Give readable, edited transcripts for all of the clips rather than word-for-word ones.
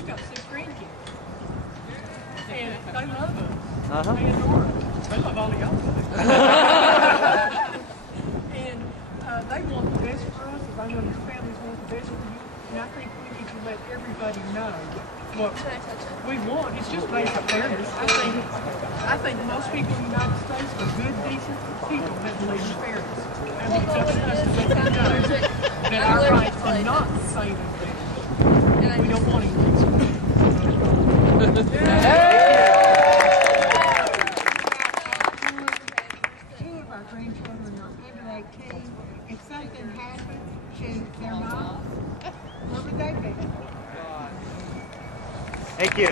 we've got 6 grandkids. And they love us. They adore us. They love all of y'all too. And they want the best for us, as I know your families want the best for you. And I think we need to let everybody know what we want. It's just basic fairness. I think most people in the United States are good, decent people that believe in fairness. And it's up to us to let them know that our rights are not the same as theirs. We don't want increase. Two of our grandchildren are under 18. If something happened to their mom, what would they be? Thank you.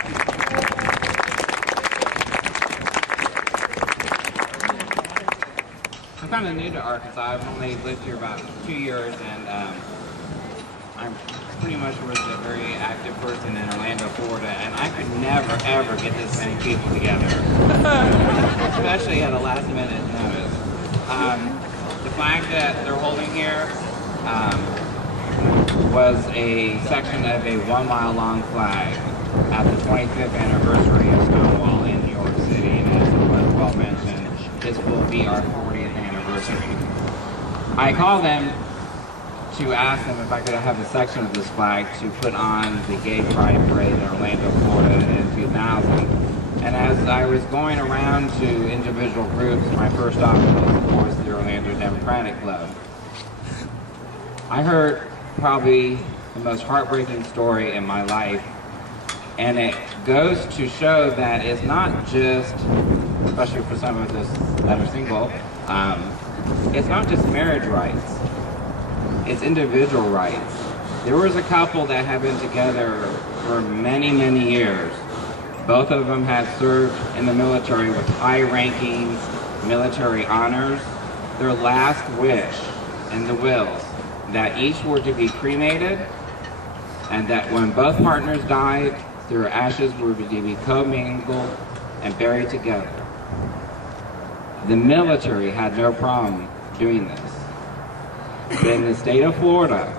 I'm kind of new to Arkansas. I've only lived here about 2 years, and I pretty much was a very active person in Orlando, Florida, and I could never, ever get this many people together, especially at a last-minute notice. The flag that they're holding here was a section of a 1-mile-long flag at the 25th anniversary of Stonewall in New York City, and as it was well mentioned, this will be our 40th anniversary. I called them to ask them if I could have a section of this flag to put on the Gay Pride Parade in Orlando, Florida in 2000. And as I was going around to individual groups, my first stop was, of course, the Orlando Democratic Club. I heard probably the most heartbreaking story in my life, and it goes to show that it's not just, especially for some of us that are single, it's not just marriage rights, it's individual rights. There was a couple that had been together for many, many years. Both of them had served in the military with high-ranking military honors. Their last wish in the wills that each were to be cremated, and that when both partners died, their ashes were to be commingled and buried together. The military had no problem doing this. But in the state of Florida,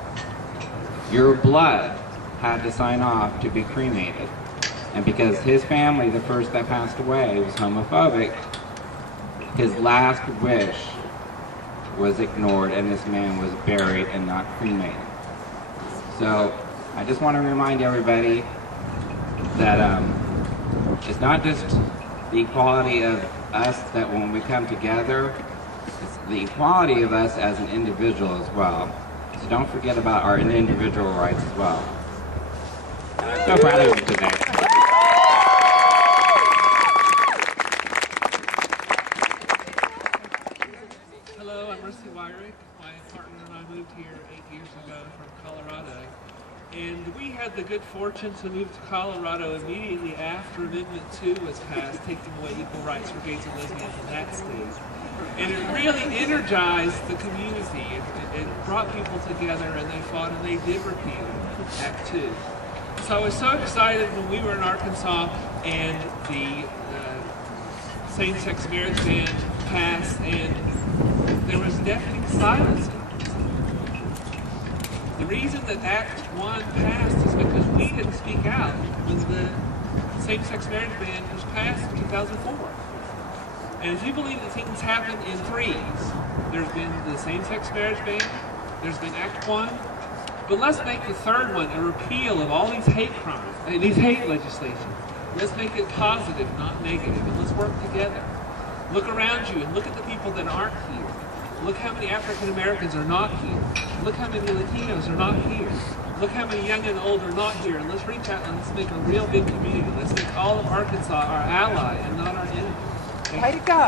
your blood had to sign off to be cremated. And because his family, the first that passed away, was homophobic, his last wish was ignored and this man was buried and not cremated. So I just want to remind everybody that it's not just the equality of us that when we come together, it's the equality of us as an individual as well. So don't forget about our individual rights as well. And I'm so proud of you today. My partner and I moved here 8 years ago from Colorado, and we had the good fortune to move to Colorado immediately after Amendment 2 was passed, taking away equal rights for gays and lesbians in that state. And it really energized the community. It brought people together, and they fought and they did repeal Act 2. So I was so excited when we were in Arkansas and the same-sex marriage ban passed, and there was deafening silence. The reason that Act 1 passed is because we didn't speak out when the same-sex marriage ban was passed in 2004. And if you believe that things happen in threes, there's been the same-sex marriage ban, there's been Act 1, but let's make the third one a repeal of all these hate crimes, these hate legislation. Let's make it positive, not negative, and let's work together. Look around you and look at the people that aren't here. Look how many African Americans are not here. Look how many Latinos are not here. Look how many young and old are not here. And let's reach out and let's make a real big community. Let's make all of Arkansas our ally and not our enemy. Way to go.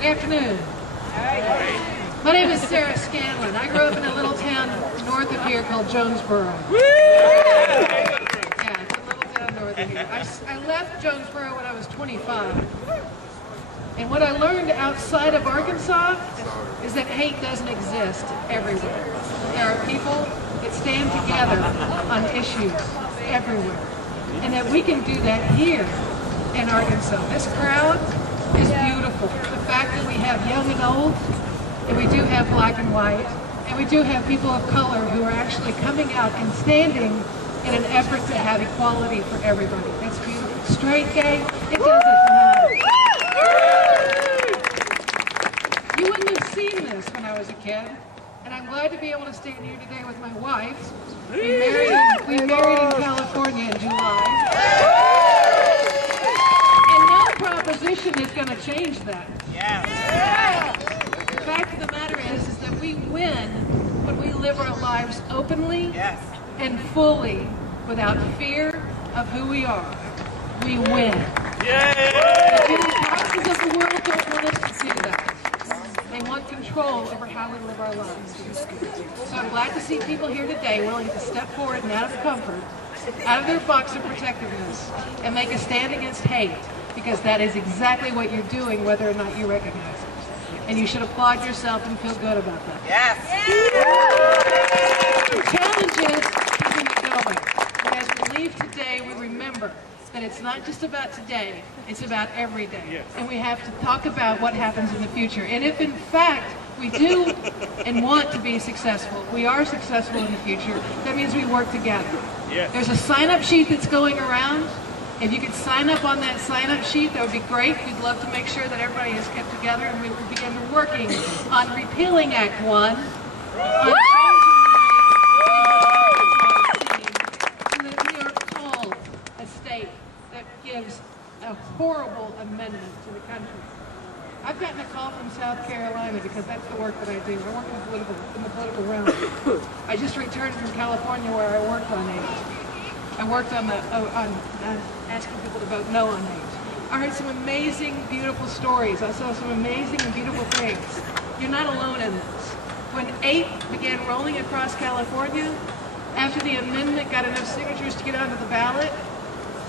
Good afternoon. My name is Sarah Scanlon. I grew up in a little town north of here called Jonesboro. Yeah, it's a little town north of here. I left Jonesboro when I was 25. And what I learned outside of Arkansas is that hate doesn't exist everywhere. There are people that stand together on issues everywhere. And that we can do that here in Arkansas. This crowd is beautiful. The fact that we have young and old, and we do have black and white, and we do have people of color who are actually coming out and standing in an effort to have equality for everybody. That's beautiful. Straight, gay, it doesn't matter. You wouldn't have seen this when I was a kid, and I'm glad to be able to stand here today with my wife. We married in California in July. And no proposition is going to change that. The fact of the matter is that we win when we live our lives openly and fully without fear of who we are. We win. The Jimmy Foxes of the world don't want us to see that. They want control over how we live our lives. So I'm glad to see people here today willing to step forward and out of comfort, out of their box of protectiveness, and make a stand against hate, because that is exactly what you're doing whether or not you recognize it. And you should applaud yourself and feel good about that. The challenge is keeping it going. And as we leave today, we remember that it's not just about today, it's about every day. And we have to talk about what happens in the future. And if in fact we do and want to be successful, we are successful in the future, that means we work together. There's a sign-up sheet that's going around. If you could sign up on that sign-up sheet, that would be great. We'd love to make sure that everybody is kept together, and we will begin working on repealing Act 1, on changing the way so that we are called a state that gives a horrible amendment to the country. I've gotten a call from South Carolina because that's the work that I do. I work in the political realm. I just returned from California where I worked on AIDS. I worked on asking people to vote no on AIDS. I heard some amazing, beautiful stories. I saw some amazing and beautiful things. You're not alone in this. When AIDS began rolling across California, after the amendment got enough signatures to get onto the ballot,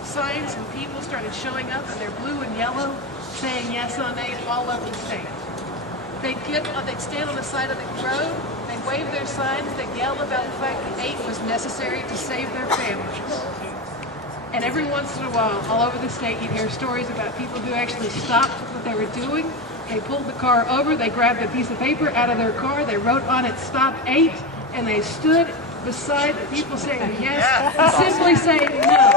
signs and people started showing up in their blue and yellow, saying yes on AIDS all over the state. They'd stand on the side of the road, they'd wave their signs, they'd yell about the fact that AIDS was necessary to save their families. And every once in a while, all over the state, you'd hear stories about people who actually stopped what they were doing. They pulled the car over, they grabbed a piece of paper out of their car, they wrote on it, "Stop AIDS," and they stood beside the people saying yes, and simply saying no.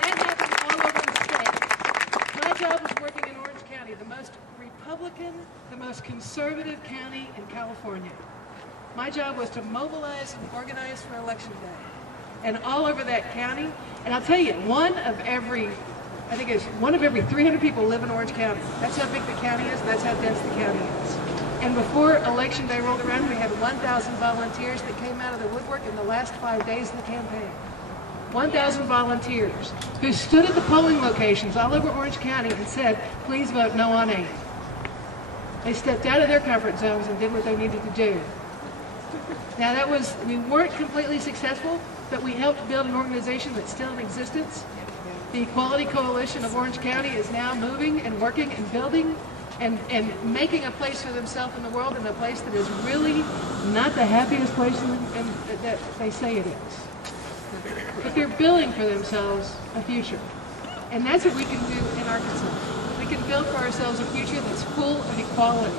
That happened all over the state. My job was working in Orange County, the most Republican, the most conservative county in California. My job was to mobilize and organize for Election Day. And all over that county, and I'll tell you, one of every 300 people live in Orange County. That's how big the county is, that's how dense the county is. And before Election Day rolled around, we had 1,000 volunteers that came out of the woodwork in the last 5 days of the campaign. 1,000 volunteers who stood at the polling locations all over Orange County and said, "Please vote no on AIDS." They stepped out of their comfort zones and did what they needed to do. Now we weren't completely successful, but we helped build an organization that's still in existence. The Equality Coalition of Orange County is now moving and working and building and making a place for themselves in the world, and a place that is really not the happiest place that they say it is. But they're building for themselves a future. And that's what we can do in Arkansas. We can build for ourselves a future that's full of equality.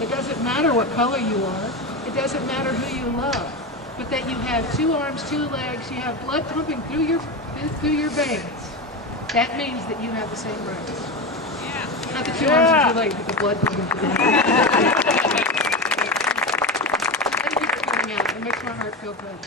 It doesn't matter what color you are. It doesn't matter who you love. But that you have 2 arms, 2 legs, you have blood pumping through your veins. That means that you have the same rights. Not the 2 arms and 2 legs, but the blood pumping through your veins. Thank you for coming out. It makes my heart feel good.